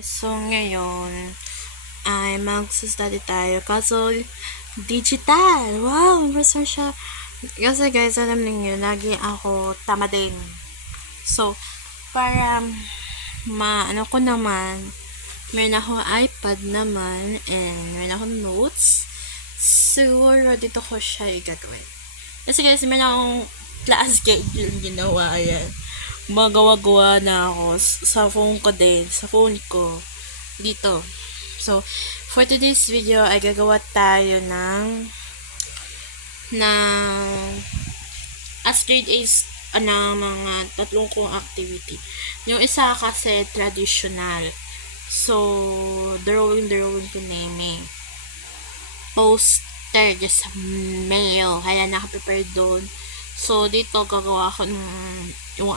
So, ngayon ay mag-study tayo. Kaso, digital. Wow, impressor siya. Kasi guys, alam niyo lagi ako tama din. So, para ano ko naman, meron ako iPad naman, and meron ako notes. Siguro, dito ko siya igagawin. Kasi guys, meron akong class schedule ginawa. Ayan. Magawa-gawa na ako sa phone ko din. Sa phone ko. Dito. So, for today's video ay gagawa tayo ng as grade is mga tatlong kong activity. Yung isa kasi traditional. So, drawing ko naming. Poster just mail. Kaya nakaprepare doon. So, dito gagawa ko yung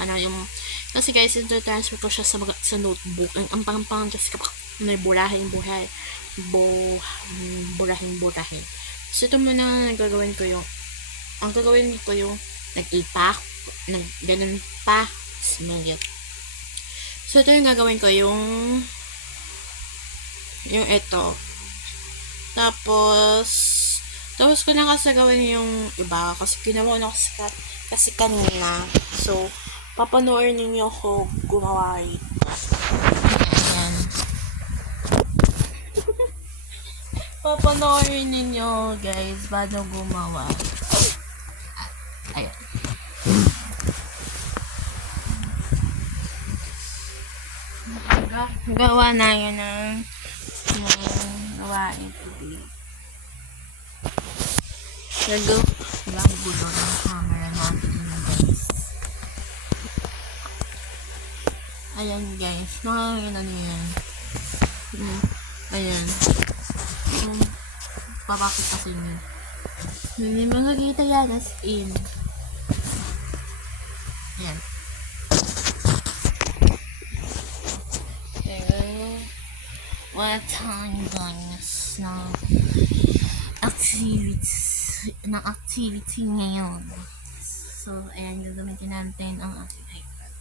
kasi guys, ito transfer ko siya sa notebook. Ang pang kasi kapag may burahin. So, ito muna ang gagawin ko yung nag-ipak, ganun pa, smell. So, ito yung gagawin ko yung ito. Tapos ko na kasi gawin yung iba kasi ginawa na kasi kanina. So, papanoorin ninyo ako gumawa. Ayan. Papanoorin ninyo guys paano gumawa. Ayan. Gawa na yun ng gawain today. Walang gulo ng camera natin guys. Ayan guys, nakakita niyo yan. Ayan. Papakit kasi niyo. Hindi mo nakikita yan as in. Ayan. What time guys na activity ngayon. So, ayan, gagamitin natin ang ating iPad.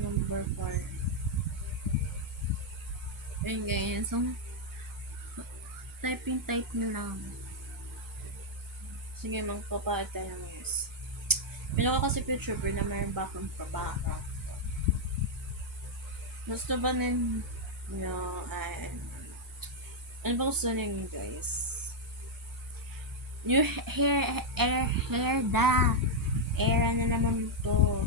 Number 4. Ayun guys, so type nyo lang. Sige, magpapaad tayo guys. Pila ko kasi YouTuber na mayroon background pa background. Gusto ba ninyo ay ano ba gusto ninyo guys? New hair era na naman to.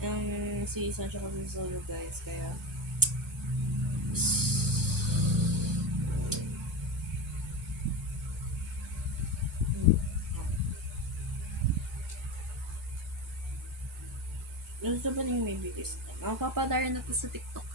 Ang season siya kasi solo guys, kaya gusto ba ninyo may videos? Makapapadara na to sa TikTok.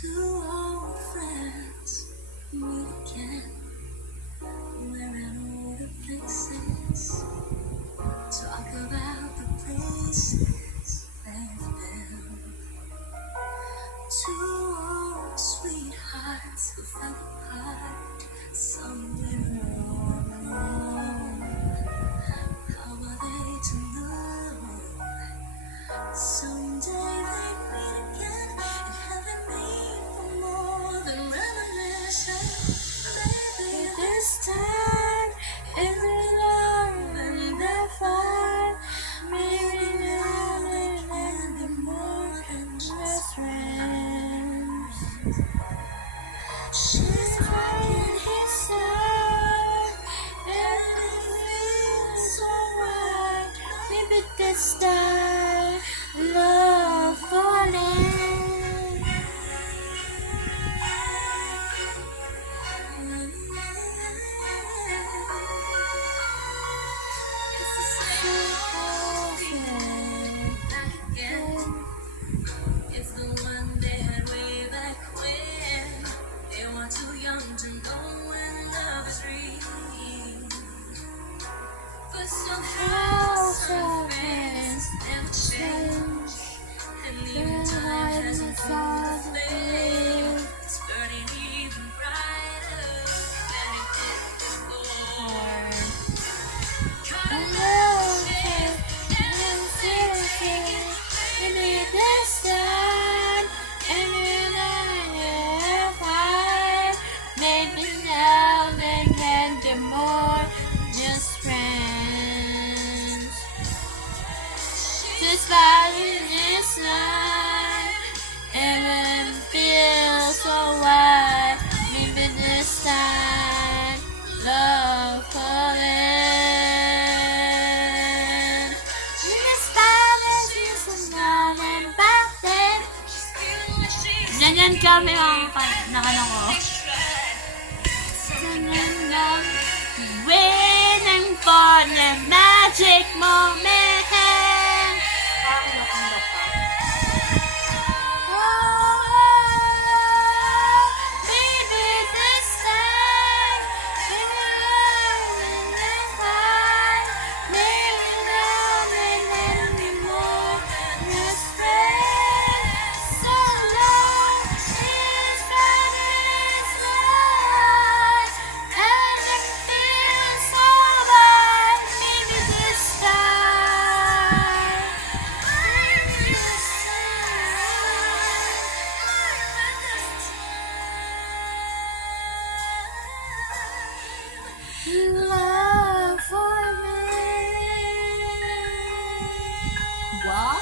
Two old friends meet again. We're in older places. Talk about the places they've been. Two old sweethearts who fell apart somewhere along. How are they to know? Someday they meet again in heaven. She's crying his side, and it feels alright. Maybe this time, love falling. It's the one they had way back when they were too young to know when love is real. But somehow some things never change, and even time hasn't found the flame. It's burning even brighter than it did before. I love it and thinking maybe this time, and when I have high, maybe now they can be more just friends. This valley is night, and it feels so wide. Maybe this time, love falling. This valley is now and back then. Ganyan kami na ano ko. Waiting for the magic moment. Maybe this time, maybe now and then be more just friends. So long is life, and it feels so right. Maybe this time, maybe this time, love for me. Wow.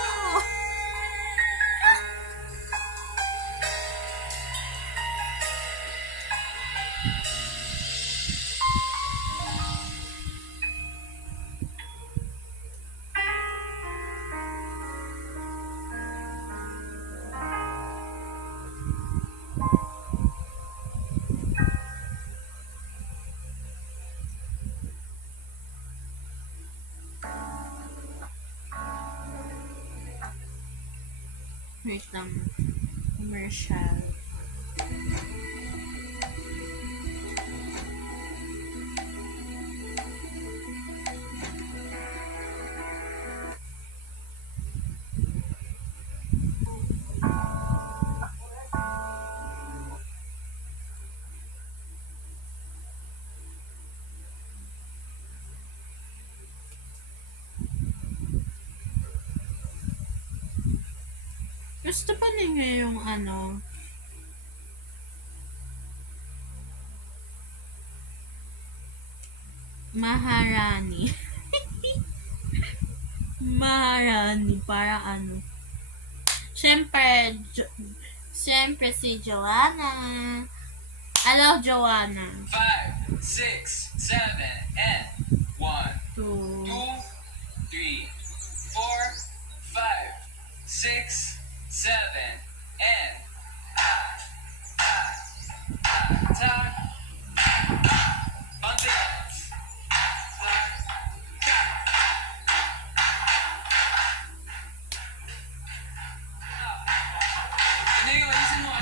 Wait lang. Commercial. Gusto pa ninyo yung ano? Maharani. Maharani. Para ano? Siyempre, siyempre si Joanna. Hello, Joanna. 5, 6, 7, and 1, 2, 2, 3, 4, 5, 6, 7, and ta. Bounce it. Ano yun? Alisin mo.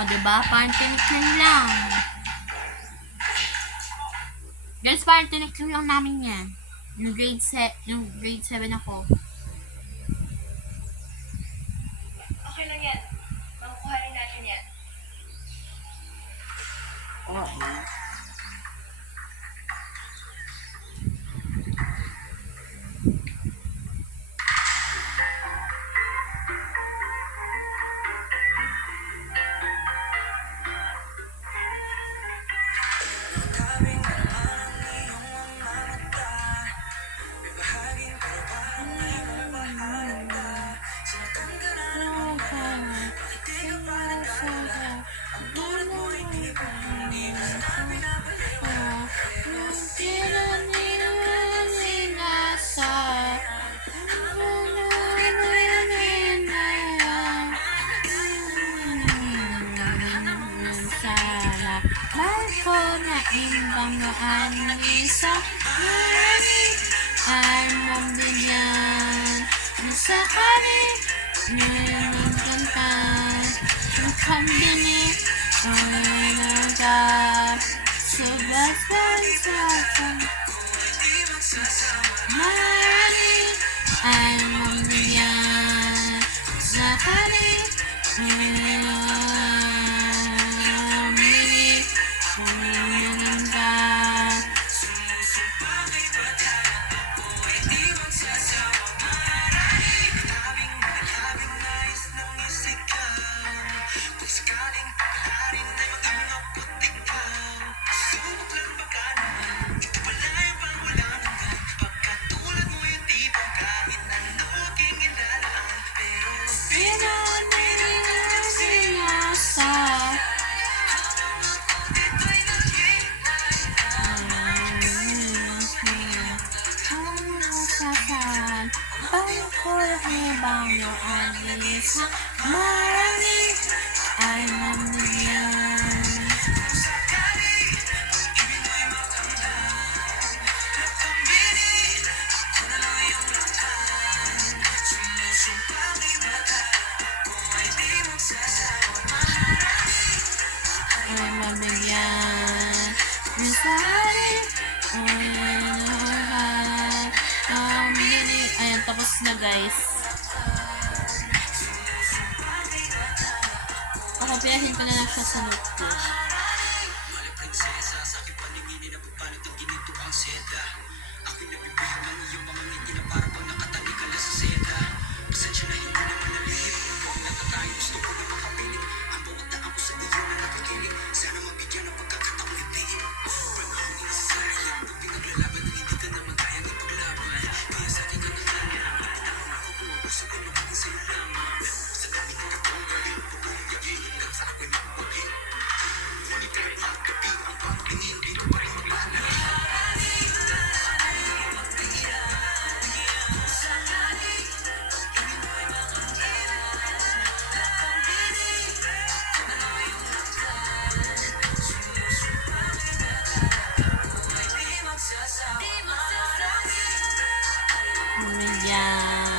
o diba? Parang tinikling lang. Guys, parang tinikling lang namin yan. Yung grade 7 ako. Okay lang yan. Makukuha rin natin yan. Ibanggaan ng isa marami ay mabigyan ng sakali ngayon ang kanta ang kambini ay nagkap subas bansa marami ay mabigyan sakali ngayon ang kambini ay nagkap marami ay mabigyan ay mabigyan ng sakali ayan, tapos na guys. Papapiyahin ko na lang siya sa notebook. Mabigyan.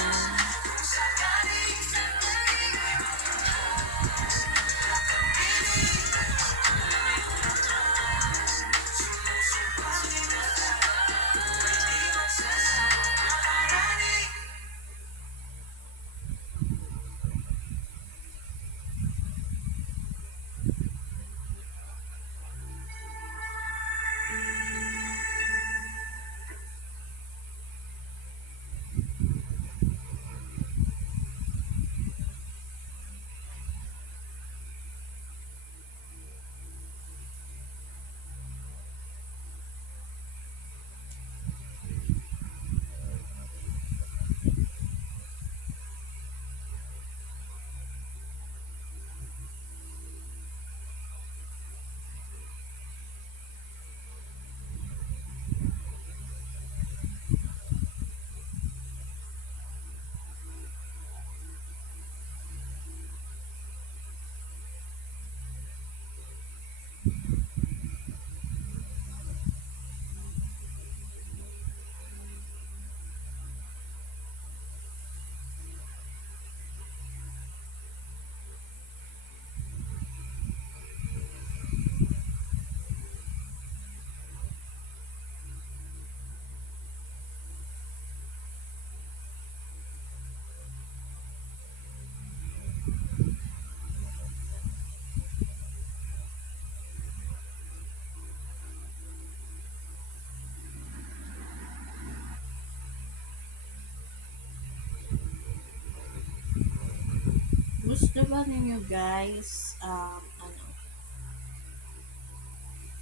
Gusto ba ninyo guys,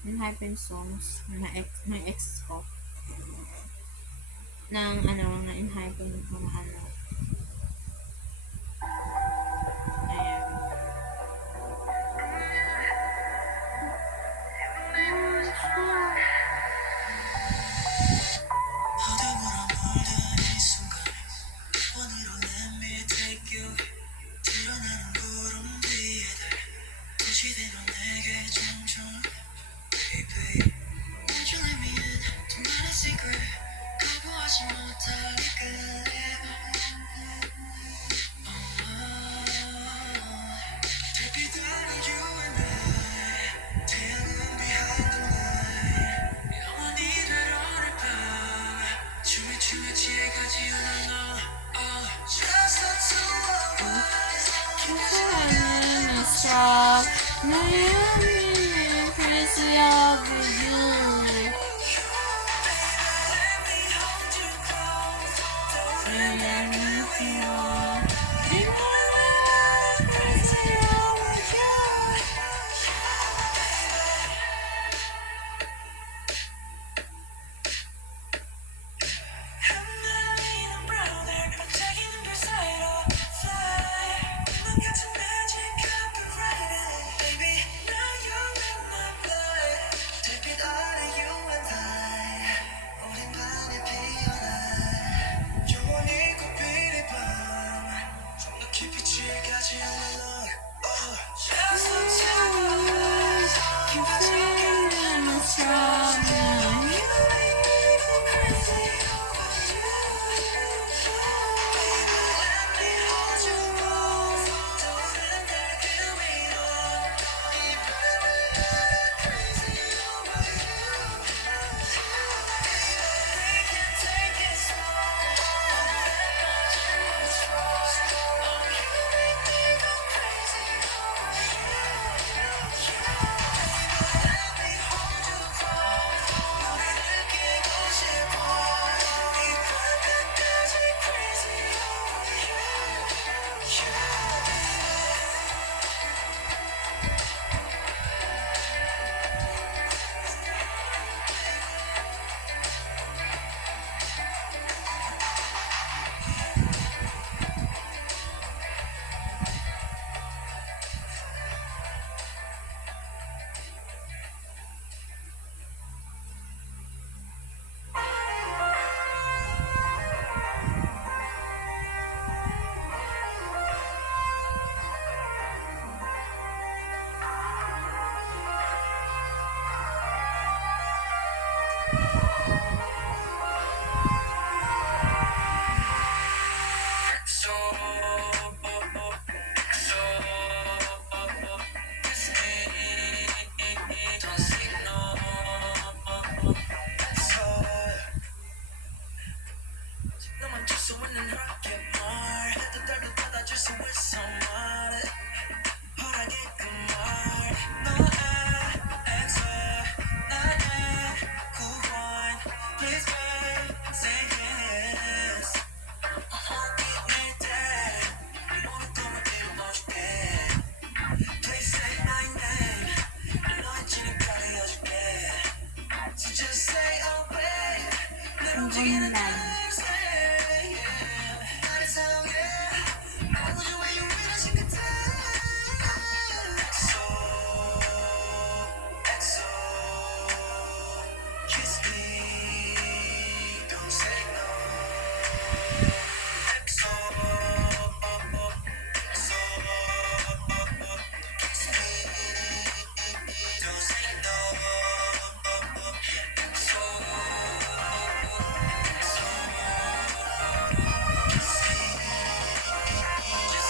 yung hyphen songs ng ex ko, ng na in hyphen mga ayan. 드러나는 구름 위에 달 도시되는 내게 점점 baby I'm crazy over you.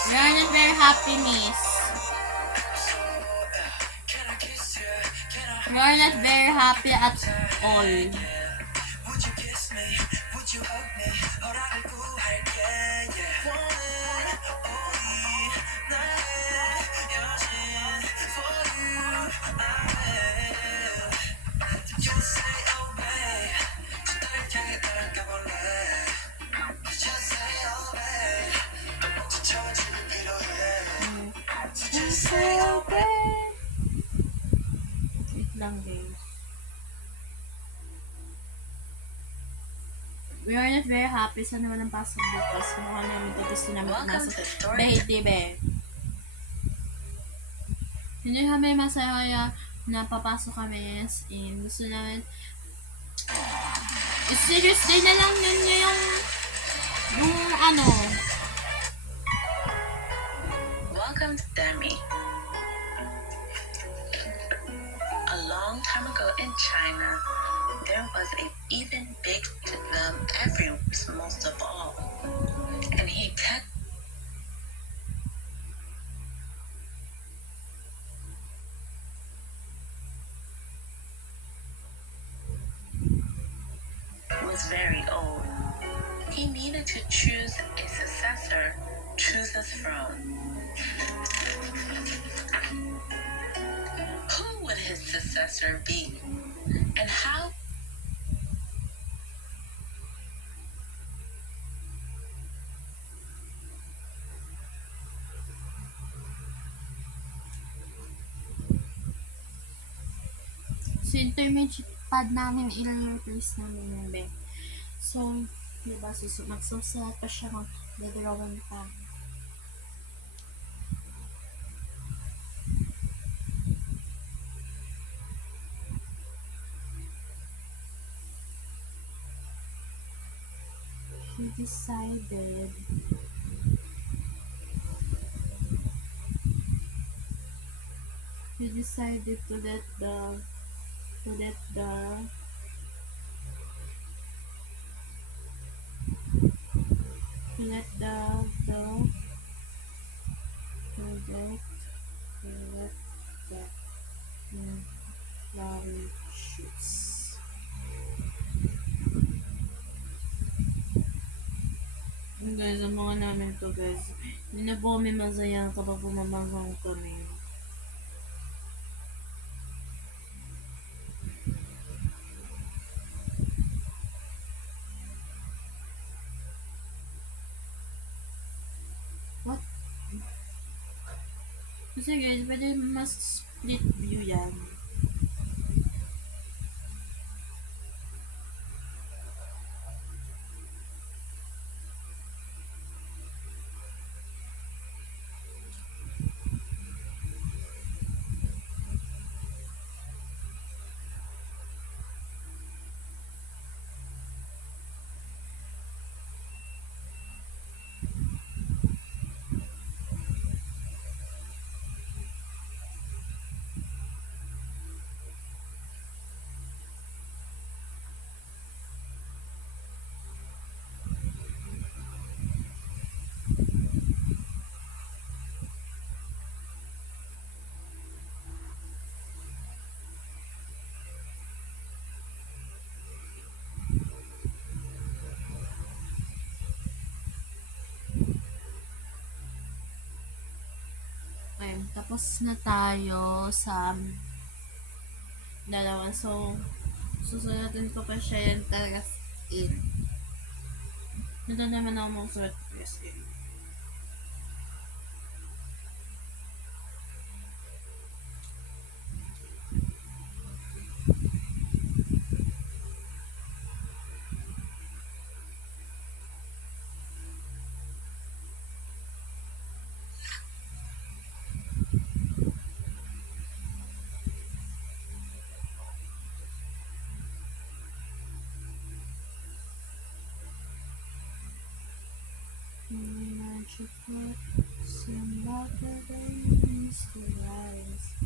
We are not very happy, miss. We are not very happy at all. Wait lang, guys. We are not very happy sa naman ang pasok bukas. Mukha namin ito gusto namin pumasok. Behiti, be. Hindi kami masaya na papasok kami as in. Gusto namin serious day na lang ninyo yung ano. Welcome to Demi. A long time ago in China, there was a even big to them every most of all. And he kept was very old. He needed to choose a successor to the throne. Who would his successor be? And how So, intermediate pad namin, i-replace namin yung bed. So, diba, magsusulat pa siya, mag-drawing pa. He decided to let the to let the to let the flower shoots. Guys, ang mga namin to guys. Hindi na po kami masaya kapag bumabangang kami. What? Kasi guys, pwede mas split view yan. Okay, tapos na tayo sa dalawa. So, susunatin ko pa siya yan talaga in. Ito naman ako mong sulat yes in. Magic word, some butter rains to rise.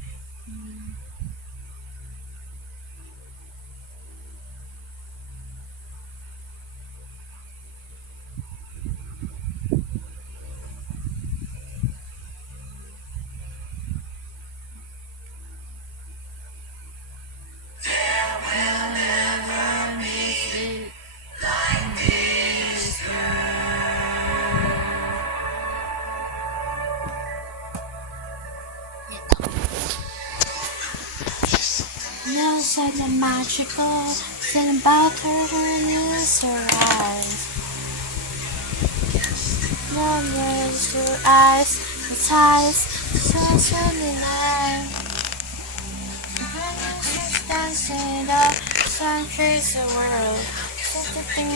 Now said the magical, said about her news her eyes. Numbers her eyes, its eyes, so sunny night. Dancing the sun crazy world. Something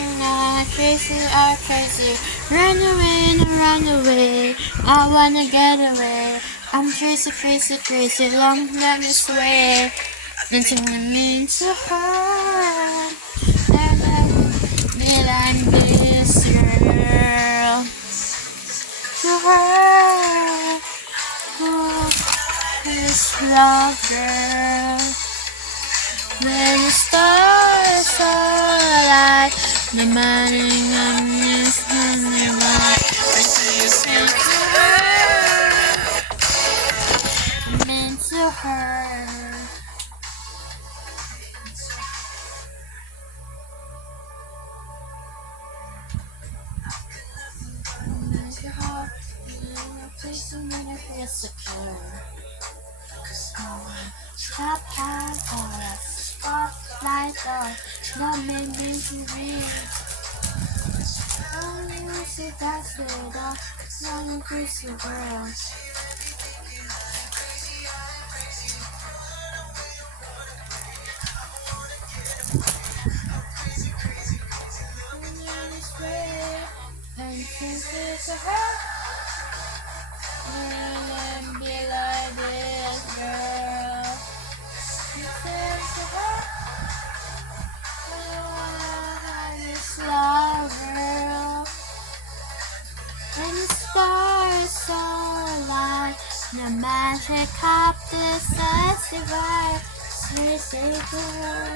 crazy, crazy. Run away. I wanna get away. I'm crazy, crazy, crazy. Long time this way. Dancing me to her. And I miss girl. To her. Oh, this love girl. When the stars alight, the morning of this honey light, I see you sing to her, meant to her. Meant to her, in a place I'm gonna feel secure. That made me feel oh, you see that's it. I'm a crazy girl. And since it's a her, and be like this girl. Since it's a her, this love girl. And the stars align, the magic of this festival. Say girl.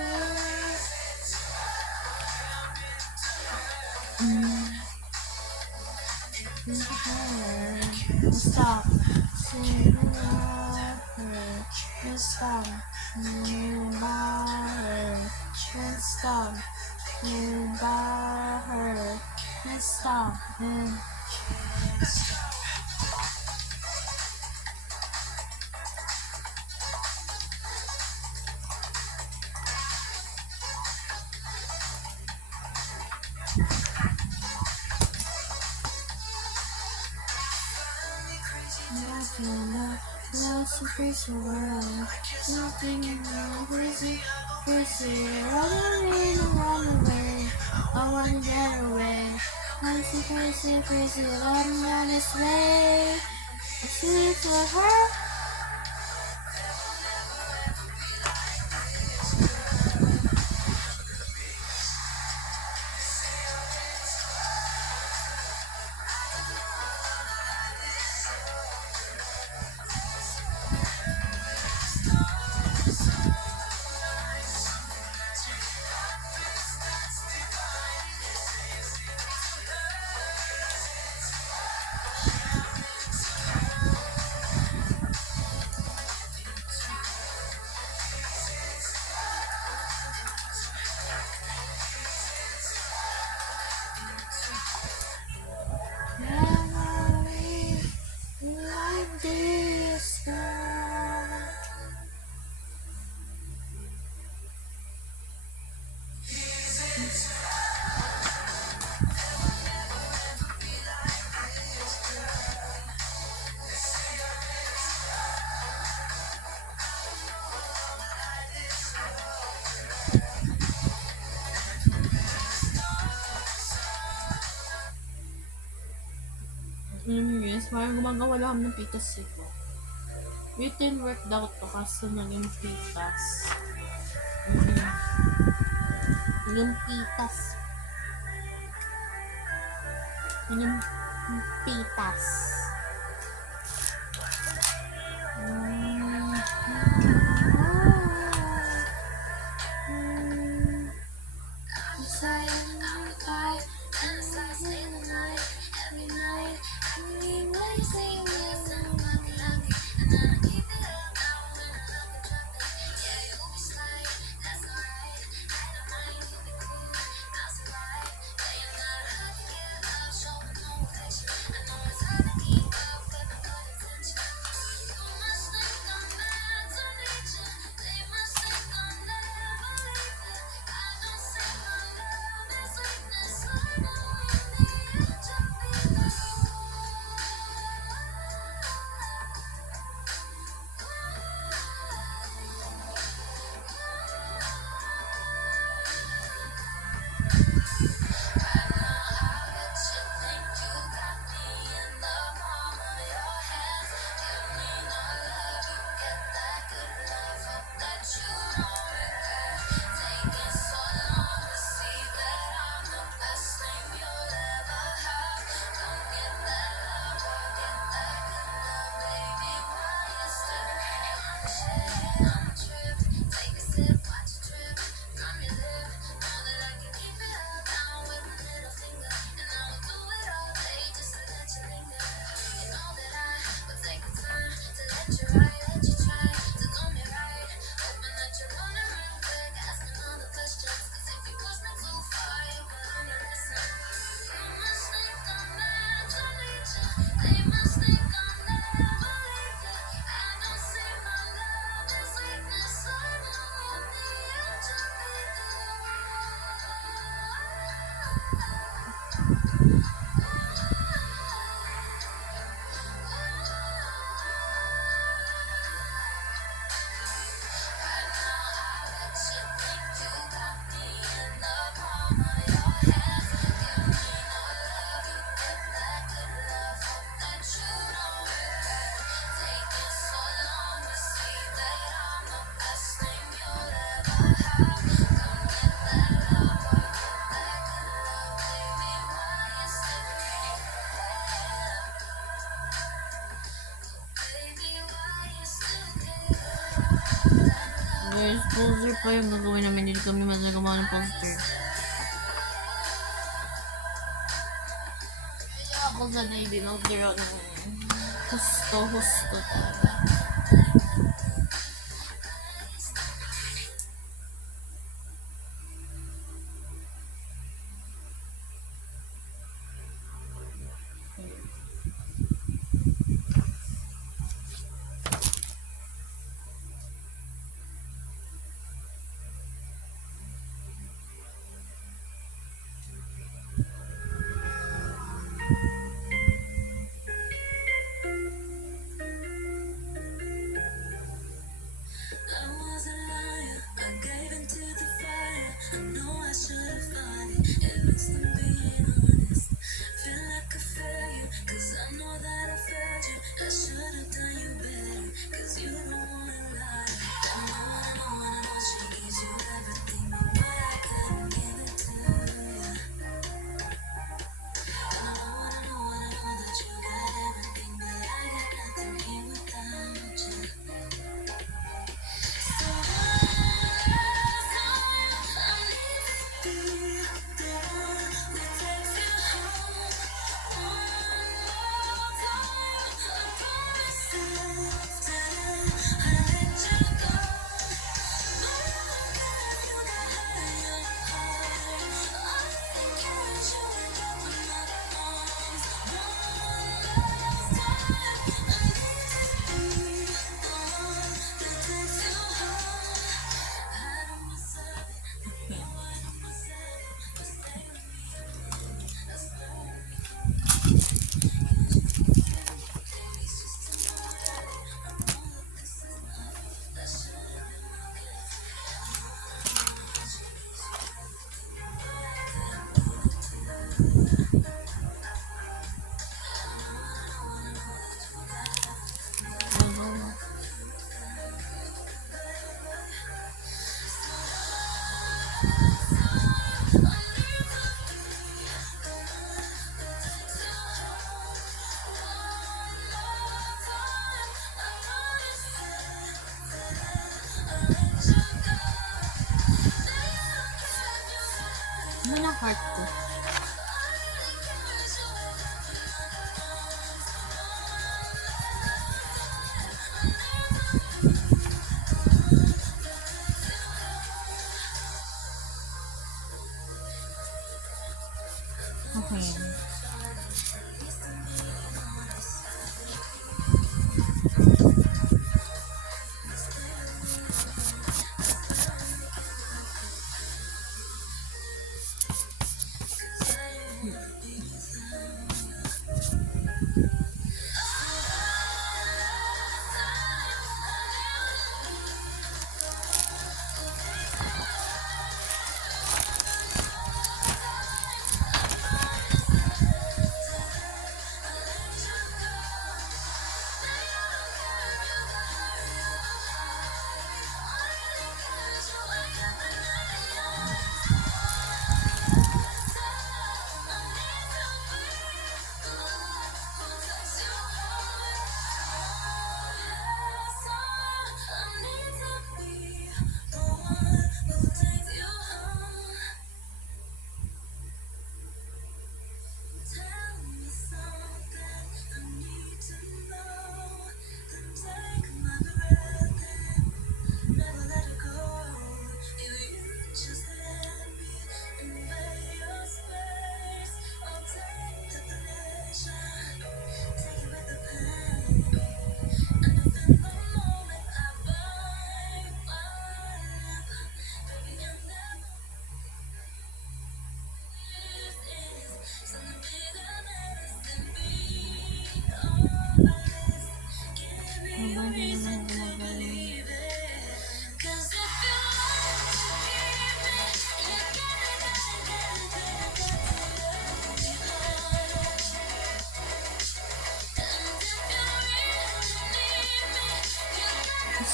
Stop. Say her. Stop. Stop. Stop. Lost a crazy world. Nothing crazy, crazy. Running around the way. I wanna get away. Crazy, crazy, crazy. I'm on this way. I see for her. Memory like this girl. Guys, parang gumagawa lang kami ng pitas ito. Written work daw to kasi naging pitas. Naging pitas. Naging pitas. Guys, poster pa yung gagawin namin. Hindi kami magagawa ng poster. Kaya ako sanay din ako ng husto talaga. Ano na heart ko? Okay.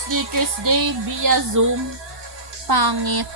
Teachers Day via Zoom. Pangit.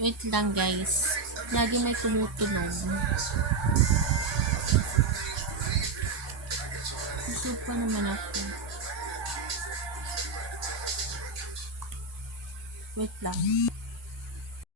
Wait lang guys. Lagi may tumutunog. Busog pa naman ako. Wait lang.